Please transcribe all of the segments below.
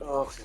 Okay.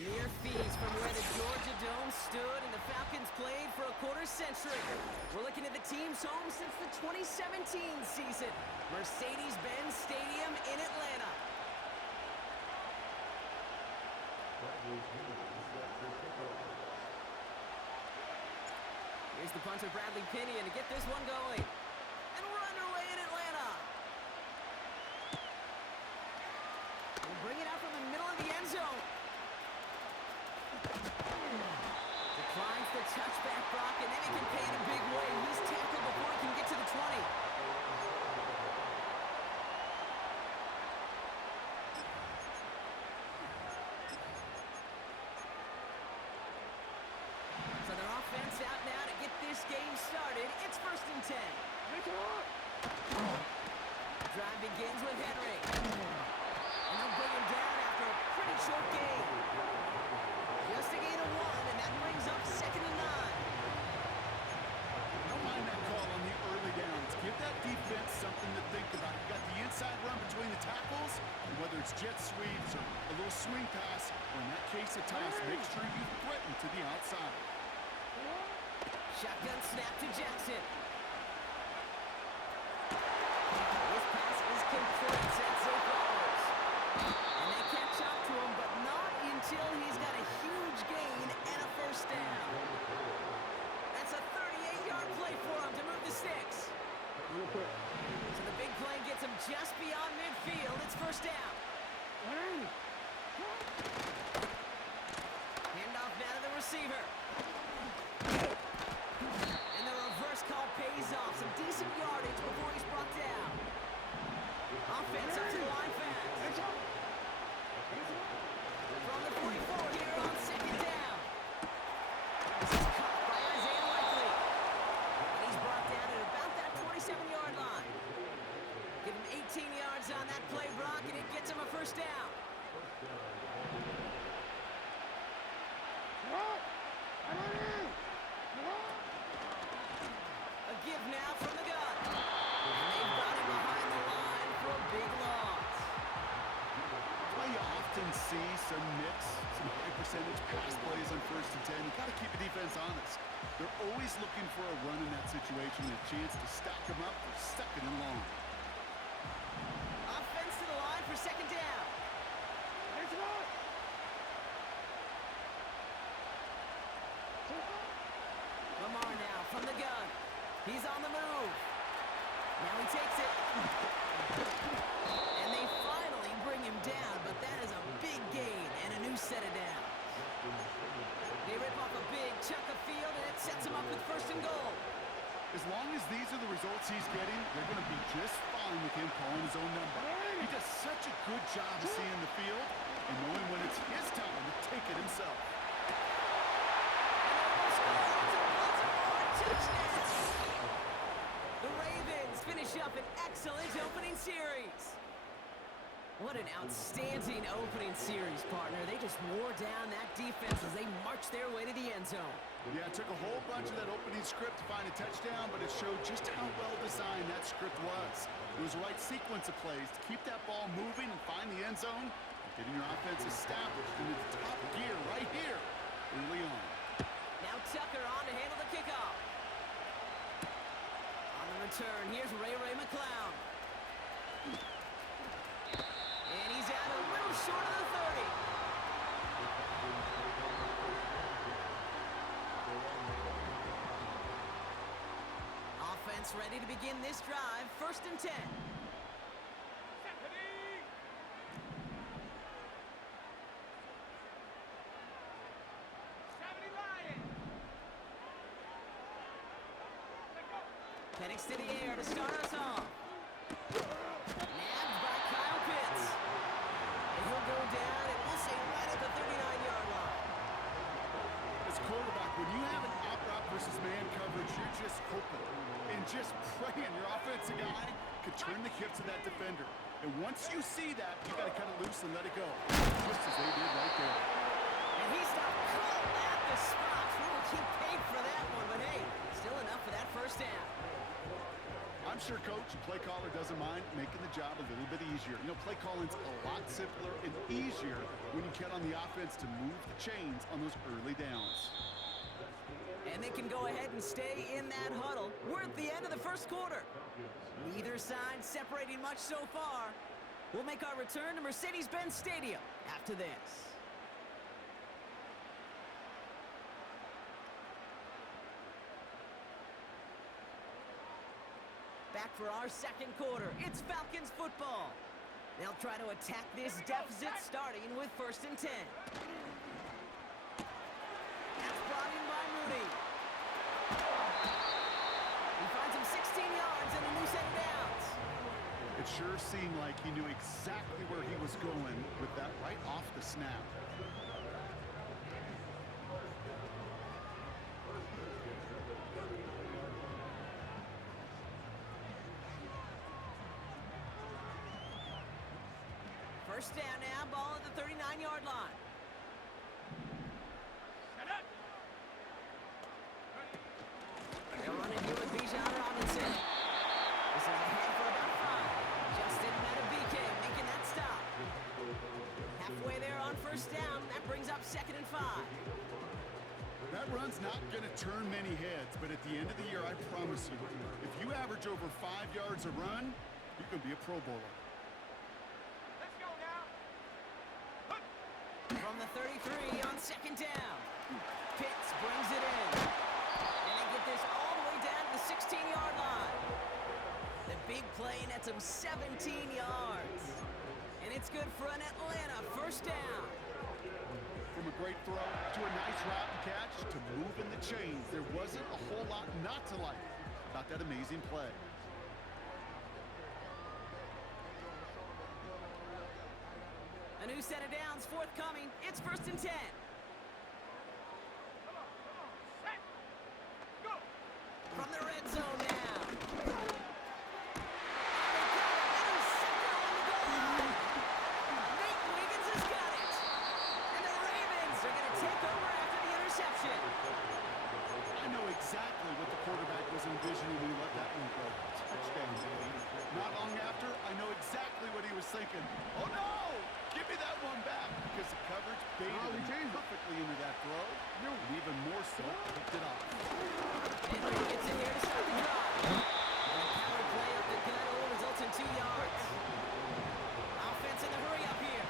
Mere fees from where the Georgia Dome stood and the Falcons played for a quarter-century. We're looking at the team's home since the 2017 season. Mercedes-Benz Stadium in Atlanta. Here's the punter, Bradley Pinion, to get this one going. And we're underway in Atlanta. We'll bring it out from the middle of the end zone. Declines the touchback, Brock, and then he can pay in a big way. He's tackled before he can get to the 20. So their offense out now to get this game started. It's 1st and 10. Drive begins with Henry. And they'll bring him down after a pretty short game. Just a gain of 1, and that brings up 2nd and 9. Don't mind that call on the early downs. Give that defense something to think about. You got the inside run between the tackles, and whether it's jet sweeps or a little swing pass, or in that case a toss, make sure you threaten to the outside. Shotgun snap to Jackson. This pass is complete, said Zay Flowers. And they catch up to him, but not until he's got a huge gain and a 1st down. That's a 38-yard play for him to move the sticks. So the big play gets him just beyond midfield. It's 1st down. Handoff now to the receiver. And the reverse call pays off. Some decent yardage before he's brought down. Offense up to the line fast. From the 44 here on 2nd down. This is caught by Isaiah Likely. And he's brought down at about that 27-yard line. Give him 18 yards on that play, Brock, and it gets him a 1st down. A give now from the gun. And they've got him behind the line for a big loss. That's why you often see some mix, some high percentage pass plays on 1st and 10. You got to keep the defense honest. They're always looking for a run in that situation, a chance to stack them up for 2nd and long. Offense to the line for 2nd down. Lamar now from the gun. He's on the move. Now he takes it. And they finally bring him down, but that is a big gain and a new set of downs. They rip off a big chunk of field, and it sets him up with 1st and goal. As long as these are the results he's getting, they're going to be just fine with him calling his own number. He does such a good job of seeing the field and knowing when it's his time to take it himself. The Ravens finish up an excellent opening series. What an outstanding opening series, partner. They just wore down that defense as they marched their way to the end zone. Yeah, it took a whole bunch of that opening script to find a touchdown, but it showed just how well designed that script was. It was the right sequence of plays to keep that ball moving and find the end zone, getting your offense established in its top gear right here early on. Now Tucker on to handle the kickoff. On the return, here's Ray McCloud. And he's out a little short of the 30. Offense ready to begin this drive. 1st and 10. Penix to the air to start us off. Nabbed by Kyle Pitts. And he'll go down, and we'll say right at the 39-yard line. As a quarterback, when you have an out-route versus man coverage, you're just hoping and just praying your offensive guy could turn the hips of that defender. And once you see that, you got to cut it loose and let it go, just as they did right there. And he stopped cold at the spot. We will keep paid for that one, but hey, still enough for that 1st down. I'm sure coach and play caller doesn't mind making the job a little bit easier. You know, play calling's a lot simpler and easier when you count on the offense to move the chains on those early downs. And they can go ahead and stay in that huddle. We're at the end of the 1st quarter. Neither side separating much so far. We'll make our return to Mercedes-Benz Stadium after this. Back for our 2nd quarter. It's Falcons football. They'll try to attack this deficit starting with 1st and 10. That's brought in by Mooney. He finds him 16 yards and a new set of downs. It sure seemed like he knew exactly where he was going with that right off the snap. First down now, ball at the 39-yard line. They'll run it here with Bijan Robinson. This is ahead for about 5. Justin Matabike making that stop. Halfway there on 1st down. That brings up 2nd and 5. That run's not going to turn many heads, but at the end of the year, I promise you, if you average over 5 yards a run, you can be a Pro Bowler. From the 33 on 2nd down. Pitts brings it in. And they get this all the way down to the 16-yard line. The big play nets him 17 yards. And it's good for an Atlanta 1st down. From a great throw to a nice route and catch to moving the chains, there wasn't a whole lot not to like about that amazing play. A new set of downs forthcoming. It's 1st and 10. From the red zone now. Nate Wiggins has got it. And the Ravens are going to take over after the interception. I know exactly what the quarterback was envisioning when he let that one go. Touchdown. Not long after, I know exactly what he was thinking. Oh, no! Give me that one back, because the coverage baited him perfectly into that throw, and even more so, picked it off. Henry gets in here to start the drive. And the power play up the gut only results in 2 yards. Offense in the hurry up here.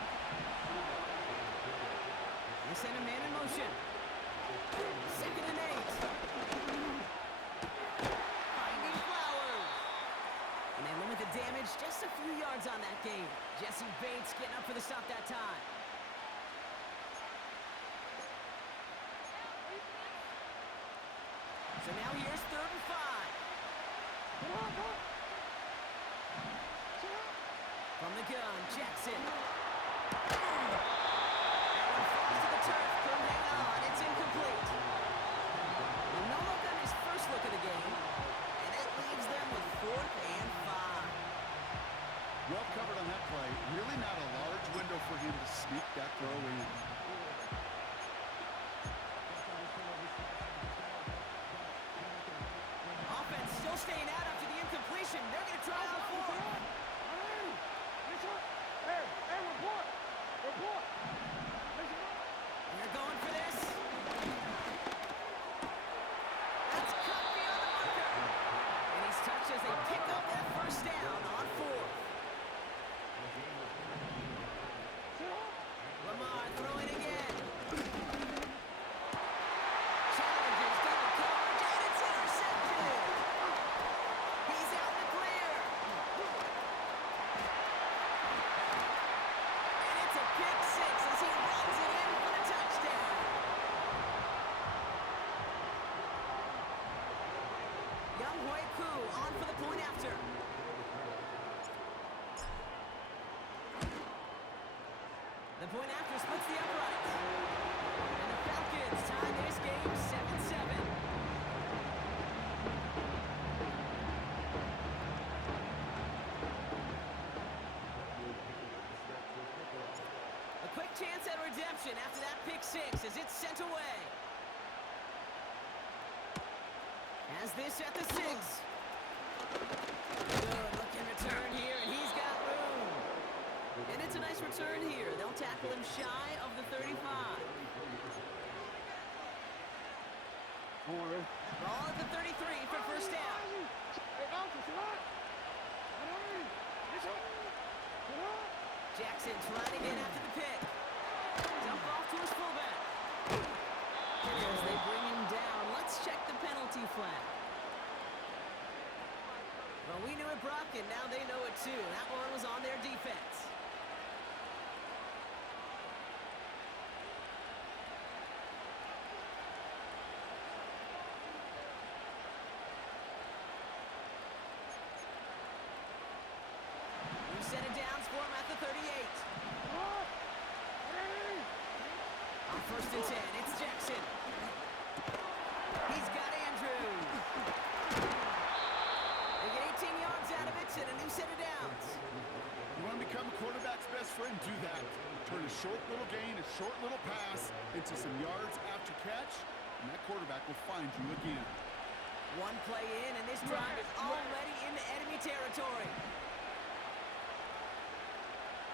They send a man in motion. 2nd and 8. Finding Flowers. And they limit the damage just a few yards on that game. Jesse Bates getting up for the stop that time. So now here's 3rd and 5. From the gun, Jackson. That one falls to the turf. Couldn't hang on. It's incomplete. Well, no look on his first look of the game. And that leaves them with 4th and 5. Well covered on that play. Really not a large window for him to sneak that throw in. Offense still staying out after the incompletion. They're going to try on 4th. And they're going for this. The point after splits the uprights. And the Falcons tie this game 7-7. A quick chance at redemption after that pick six as it's sent away. Has this at the 6. Good looking return here, and he's got room. And it's a nice return here. They'll tackle him shy of the 35. Ball at the 33 for first down. Jackson trying to get after the pick. Dump off to his fullback. As they bring him down, let's check the penalty flag. Well, we knew it, Brock, and now they know it too. That one was on their defense. We set it down for him at the 38. On first and 10, it's Jackson. He's got Andrews. They get 18 yards out of it and a new set of downs. You want to become a quarterback's best friend? Do that. Turn a short little gain, a short little pass into some yards after catch, and that quarterback will find you again. One play in, and this drive is already into enemy territory.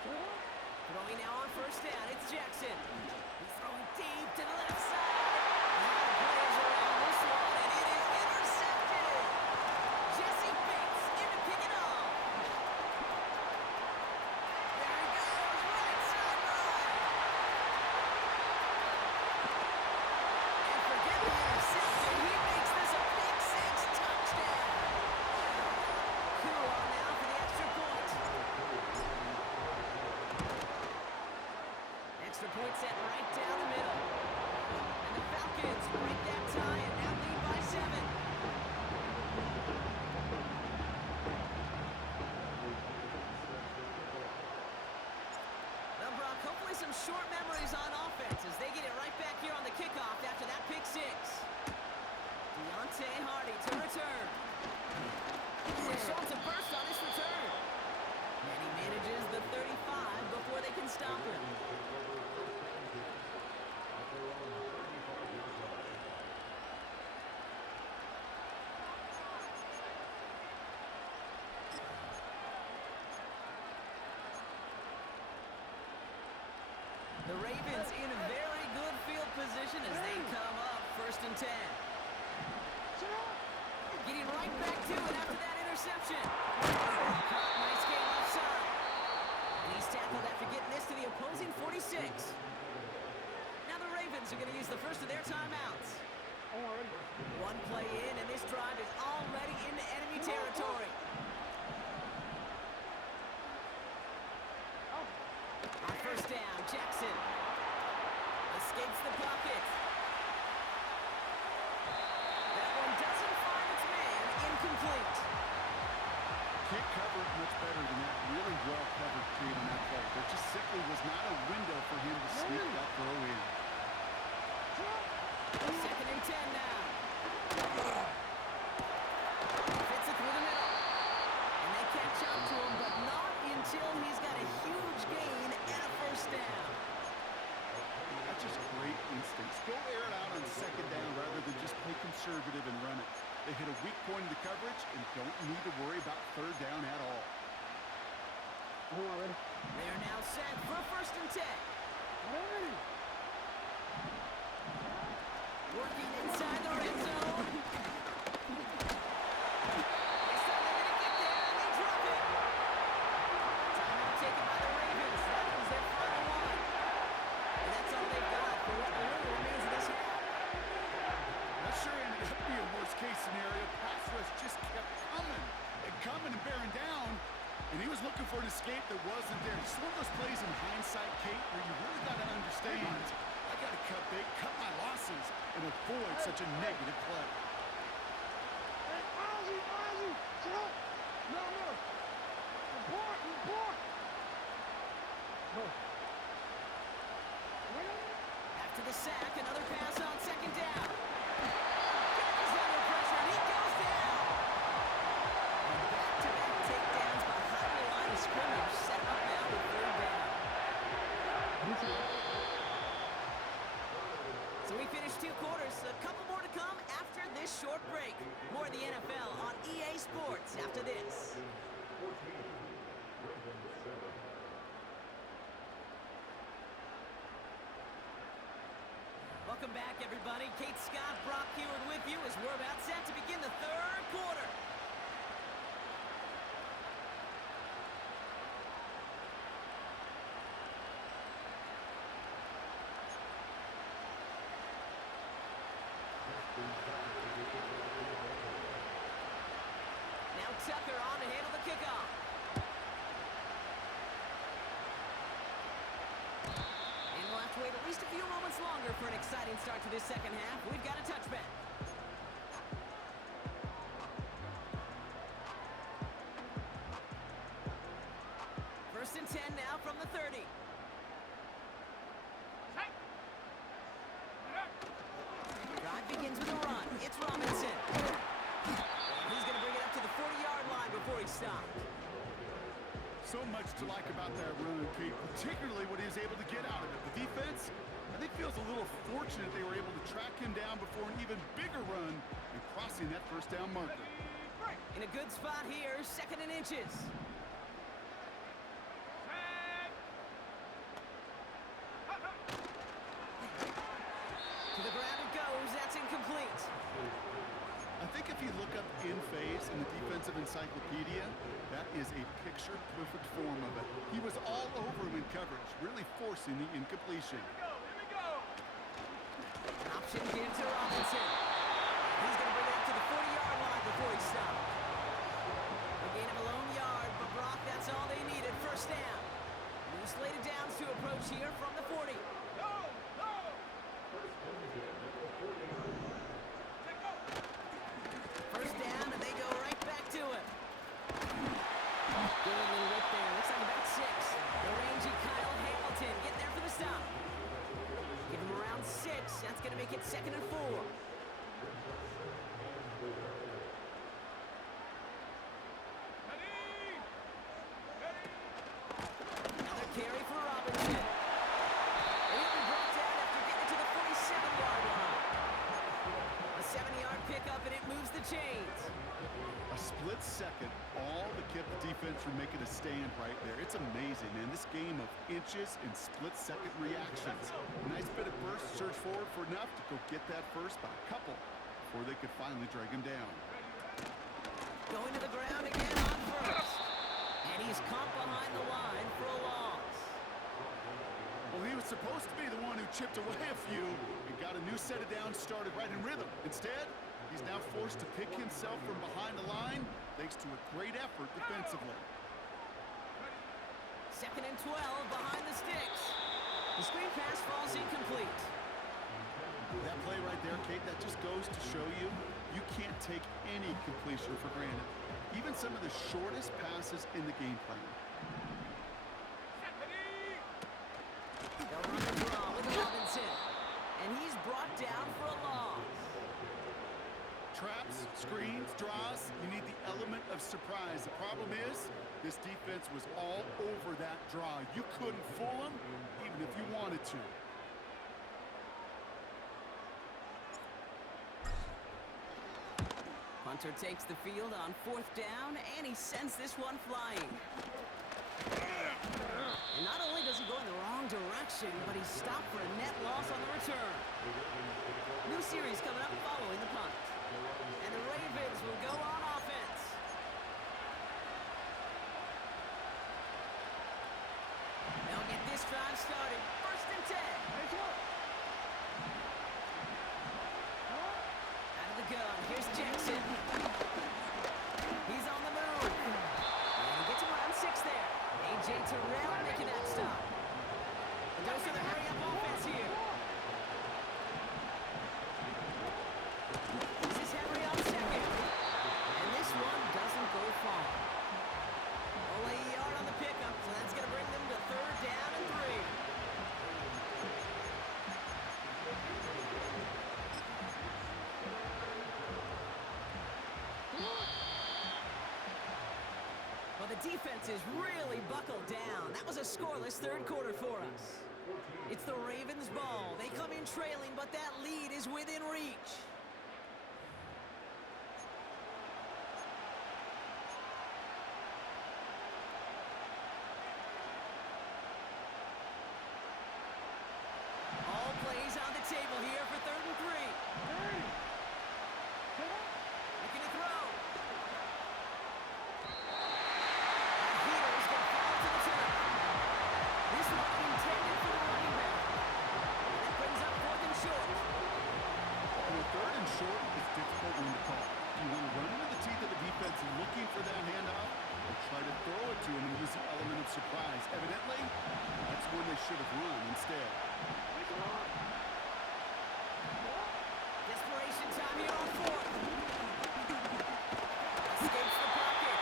Throwing now on first down, it's Jackson. He's throwing deep to the left side. Now the players around this one, and it is intercepted. Jesse Bates in to pick it off. There he goes, right sideline. And forget the interception, he makes this a pick six touchdown. Cool on now for the extra point. Extra point set right down the middle. And the Falcons break that tie and now lead by 7. Well, Brock, hopefully some short memories on offense as they get it right back here on the kickoff after that pick six. Deontay Hardy to return. He shows a burst on his return. And he manages the 35 before they can stop him. The Ravens in a very good field position as they come up first and 10. Getting right back to it after that interception. Nice game offside. And he's tackled after getting this to the opposing 46. Now the Ravens are going to use the first of their timeouts. One play in, and this drive is already into enemy territory. On first down, Jackson escapes the pocket. That one doesn't find its man. Incomplete. Can't cover it much better than that. Really well covered creating that play. There just simply was not a window for him to sneak that throw in. Second and 10 now. Fits it through the middle. And they catch up to him, but not until he's got a huge gain and a first down. That's just great instincts. Go air it out on second down rather than just play conservative and run it. They hit a weak point in the coverage and don't need to worry about third down at all. They are now set for first and 10. Working inside the red zone. They thought they were going to get there, and they drop it. Timeout taken by the Ravens. That was their final one. And that's all they've got for what little remains of this half. That sure ended up being a worst-case scenario. Pass rush just kept coming and bearing down, and he was looking for an escape that wasn't there. Just one of those plays in hindsight, Kate, where you really got to understand, I got to cut big, cut my losses, and avoid such a negative play. sack. Another pass on second down. He's under pressure, and he goes down. And back-to-back takedowns behind the line of scrimmage. Set up now with third down. So we finished 2 quarters. A couple more to come after this short break. More of the NFL on EA Sports after this. Welcome back, everybody. Kate Scott, Brock Heward with you as we're about set to begin the third quarter. Now Tucker on to handle the kickoff. And we'll have to wait at least a few moments longer for an exciting start to this second half. We've got a touchback. First and 10 now from the 30. Drive begins with a run. It's Robinson. And he's going to bring it up to the 40-yard line before he stopped. So much to like about that run, Kate, particularly what he was able to get out of it. The defense, I think, feels a little fortunate they were able to track him down before an even bigger run and crossing that first down marker. In a good spot here, second and inches. To the ground it goes. That's incomplete. I think if you look up in phase in the defensive encyclopedia, that is a picture-perfect form of it. He was all over him in coverage, really forcing the incompletion. An option given to Robinson. He's going to bring it up to the 40-yard line before he stopped. A gain of a lone yard, but Brock, that's all they needed. First down. New slated downs to approach here from the 40. First down, and they go right back to it. Good little whip there. Looks like about 6. The rangy Kyle Hamilton getting there for the stop. Give him around 6. That's going to make it second and 4. Another carry for Robinson. He'll be brought down after getting it to the 47-yard line. A 7-yard pickup, and it moves the chains. A split second, all the kept the defense from making a stand right there. It's amazing, man. This game of inches and split-second reactions. Nice bit of burst, surge forward for enough to go get that first by a couple before they could finally drag him down. Going to the ground again on first. And he's caught behind the line for a loss. Well, he was supposed to be the one who chipped away a few and got a new set of downs started right in rhythm. Instead, he's now forced to pick himself from behind the line thanks to a great effort defensively. Second and 12 behind the sticks. The screen pass falls incomplete. That play right there, Kate, that just goes to show you you can't take any completion for granted. Even some of the shortest passes in the game plan. They'll run the draw with Robinson. And he's brought down for a loss. Traps, screens, draws, you need the element of surprise. The problem is, this defense was all over that draw. You couldn't fool them, even if you wanted to. Punter takes the field on fourth down, and he sends this one flying. And not only does he go in the wrong direction, but he's stopped for a net loss on the return. New series coming up following the punt. And the Ravens will go on offense. They'll get this drive started. First and 10. Out of the gun. Here's Jackson. He's on the move. And he gets him around 6 there. A.J. Terrell making that stop. And goes to the hurry-up offense here. This is Henry on second. And this one doesn't go far. Only a yard on the pickup, so that's going to bring them to third down and 3. defenses really buckled down. That was a scoreless third quarter for us. It's the Ravens' ball. They come in trailing, but that lead is within reach. All plays on the table here for 3rd and 3. Looking to throw. And Heater's going to fall to the turf. This one intended for the running back. And that brings up 4th and short. Well, 3rd and short is difficult one to call. Do you want to run into the teeth of the defense looking for that handoff, or try to throw it to him and use the element of surprise? Evidently, that's when they should have run instead. Desperation time here on 4th. Escapes the pocket.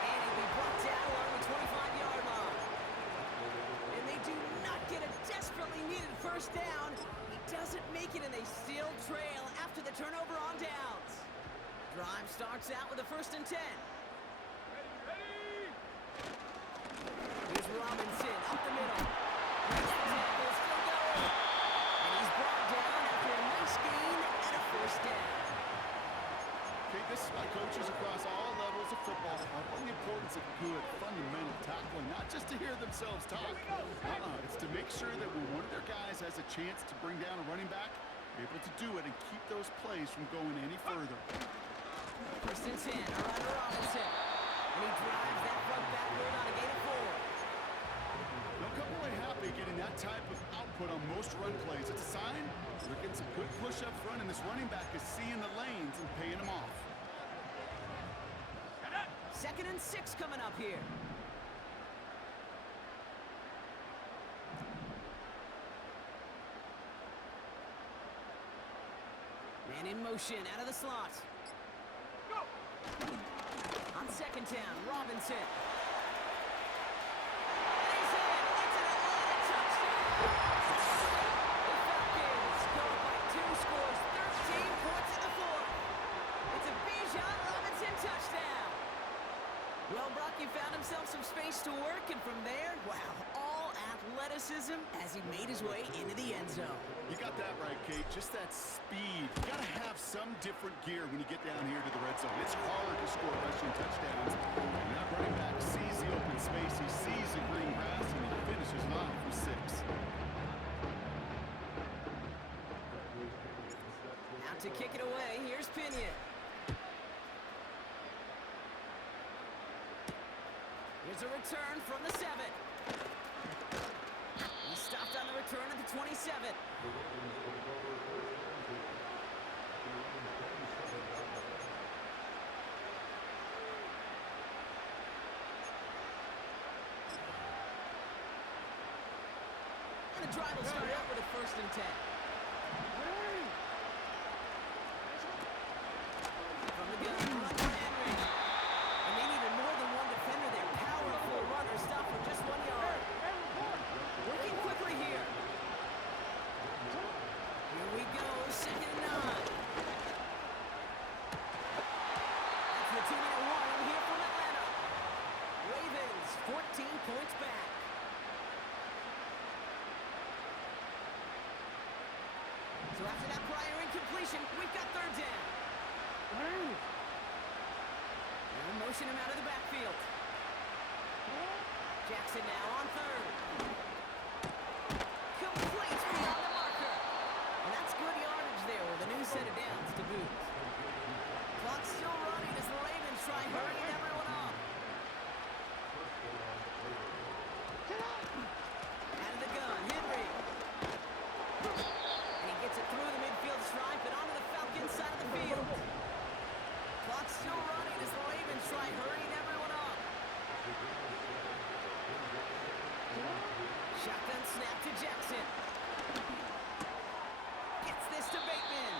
And he'll be brought down along the 25-yard line. And they do not get a desperately needed first down. He doesn't make it, and they still trail after the turnover on downs. Drive starts out with a 1st and 10. Here's Robinson up the middle. Next tackle still going. And he's brought down after a nice gain and a first down. Okay, this is why coaches across all levels of football harp on the importance of good, fundamental tackling, not just to hear themselves talk. It's to make sure that when one of their guys has a chance to bring down a running back, they're able to do it and keep those plays from going any further. 1st and 10, around to Robinson. And he drives that front backward on a gain of 4. They'll come away happy getting that type of output on most run plays. It's a sign they're getting some good push up front, and this running back is seeing the lanes and paying them off. 2nd and 6 coming up here. Man in motion out of the slot. On 2nd down, Robinson. And he's in. It's an Atlanta touchdown. The Falcons go up by 2 scores, 13 points in the 4th. It's a Bijan Robinson touchdown. Well, Brock, he found himself some space to work, and from there, wow, all athleticism as he made his way into the end zone. You got that right, Kate. Just that speed. You got to have some different gear when you get down here to the red zone. It's hard to score rushing touchdowns. And that running back sees the open space, he sees the green grass, and he finishes it off for 6. Out to kick it away, here's Pinion. Here's a return from the 7. He stopped on the return at the 27. And the drive will start out with a 1st and 10. From the gun, run for Henry. And they needed more than one defender there. Powerful runner, stop for just 1 yard. Working quickly here. Here we go, 2nd and 9. That's the 2-minute warning here from Atlanta. Ravens, 14 points back. So after that prior incompletion, we've got 3rd down. They'll motion him out of the backfield. Jackson now on 3rd. Complete beyond the marker. And that's good yardage there with a new set of downs to boot. Clock still running as the Ravens try hurrying everyone up. Out of the gun, Henry. And he gets it through the midfield stripe and onto the Falcons side of the field. Clock still running as the Ravens try hurrying everyone up. Shotgun snap to Jackson. Gets this to Bateman.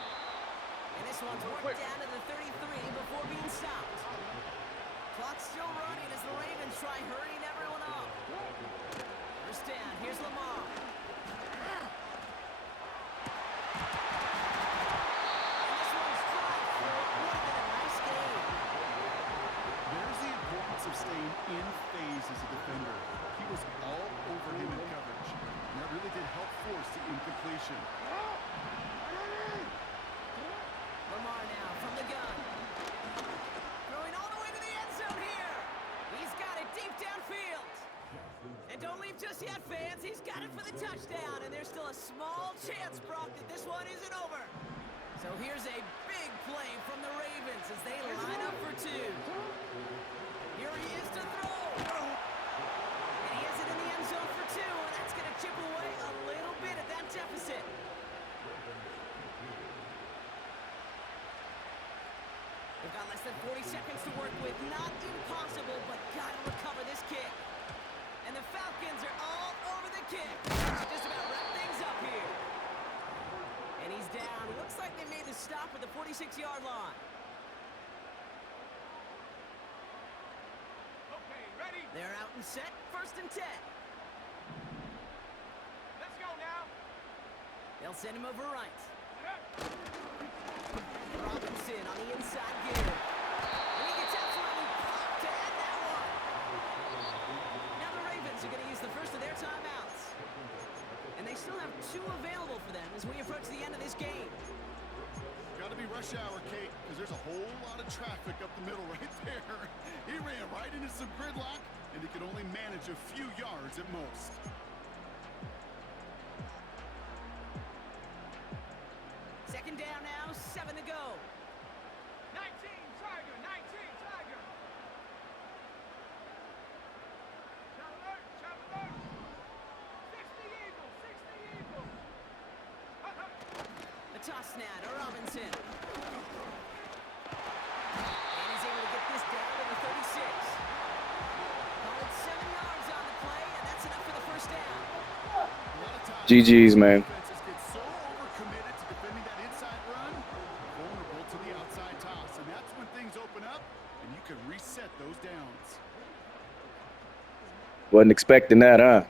And this one's worked down to the 33 before being stopped. Clock still running as the Ravens try hurrying everyone up. 1st down, here's Lamar. And this one's dropped for what would have been a nice game. There's the importance of staying in defender. He was all over him in coverage. And that really did help force the incompletion. Lamar now from the gun. Throwing all the way to the end zone here. He's got it deep downfield. And don't leave just yet, fans. He's got it for the touchdown. And there's still a small chance, Brock, that this one isn't over. So here's a big play from the Ravens as they line up for two. Here he is to throw. And he has it in the end zone for two. And that's going to chip away a little bit at that deficit. They've got less than 40 seconds to work with. Not impossible, but got to recover this kick. And the Falcons are all over the kick. Just about wrap things up here. And he's down. Looks like they made the stop at the 46-yard line. Okay, ready? They're out and set. 1st and 10. Let's go now. They'll send him over right. Robinson on the inside gear. And he gets absolutely popped to end that one. Now the Ravens are going to use the first of their timeouts. And they still have 2 available for them as we approach the end of this game. Got to be rush hour, Kate, because there's a whole lot of traffic up the middle right there. He ran right into some gridlock, and he could only manage a few yards at most. Second down now, 7 to go. 19, Tiger, 19, Tiger. Chop alert. 60 Eagles, 60 Eagles. The toss now to Robinson. And he's able to get this down to the 36. Call it 7 yards on the play, and that's enough for the first down. GG's, man. Defenses get so overcommitted to defending that inside run, vulnerable to the outside toss. And that's when things open up, and you can reset those downs. Wasn't expecting that, huh?